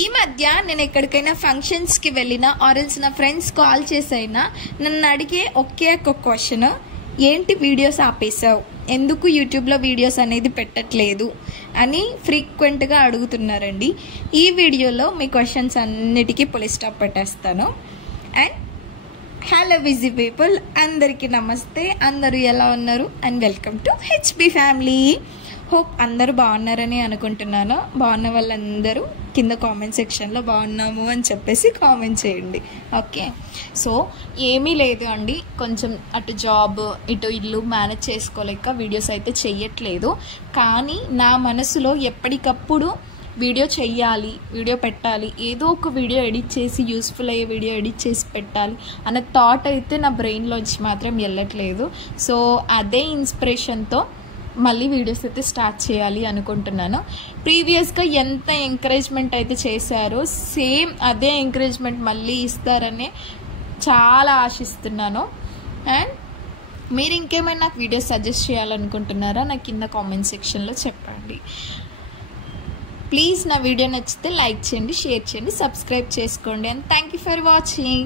ఈ మధ్య నేను ఎక్కడికైనా ఫంక్షన్స్కి వెళ్ళినా ఆర్ఎల్స్ నా ఫ్రెండ్స్ కాల్ చేసైనా నన్ను అడిగే ఒకే ఒక క్వశ్చన్, ఏంటి వీడియోస్ ఆపేసావు, ఎందుకు యూట్యూబ్లో వీడియోస్ అనేది పెట్టట్లేదు అని ఫ్రీక్వెంట్గా అడుగుతున్నారండి. ఈ వీడియోలో మీ క్వశ్చన్స్ అన్నిటికీ పులి స్టాప్ పెట్టేస్తాను. అండ్ హలో బిజీ పీపుల్, అందరికీ నమస్తే. అందరూ ఎలా ఉన్నారు? And welcome to HB family. Hope అందరూ బాగున్నారని అనుకుంటున్నాను. బాగున్న వాళ్ళందరూ కింద కామెంట్ సెక్షన్లో బాగున్నాము అని చెప్పేసి కామెంట్ చేయండి. ఓకే, సో ఏమీ లేదు అండి, కొంచెం అటు జాబ్ ఇటు ఇల్లు మేనేజ్ చేసుకోలేక వీడియోస్ అయితే చెయ్యట్లేదు. కానీ నా మనసులో ఎప్పటికప్పుడు వీడియో చెయ్యాలి, వీడియో పెట్టాలి, ఏదో ఒక వీడియో ఎడిట్ చేసి యూస్ఫుల్ అయ్యే వీడియో ఎడిట్ చేసి పెట్టాలి అన్న థాట్ అయితే నా బ్రెయిన్లోంచి మాత్రం వెళ్ళట్లేదు. సో అదే ఇన్స్పిరేషన్తో మళ్ళీ వీడియోస్ అయితే స్టార్ట్ చేయాలి అనుకుంటున్నాను. ప్రీవియస్గా ఎంత ఎంకరేజ్మెంట్ అయితే చేశారో సేమ్ అదే ఎంకరేజ్మెంట్ మళ్ళీ ఇస్తారని చాలా ఆశిస్తున్నాను. అండ్ మీరు ఇంకేమైనా నాకు వీడియోస్ సజెస్ట్ చేయాలనుకుంటున్నారా? నాకు కింద కామెంట్ సెక్షన్లో చెప్పండి. ప్లీజ్ నా వీడియో నచ్చితే లైక్ చేయండి, షేర్ చేయండి, సబ్స్క్రైబ్ చేసుకోండి. And thank you for watching.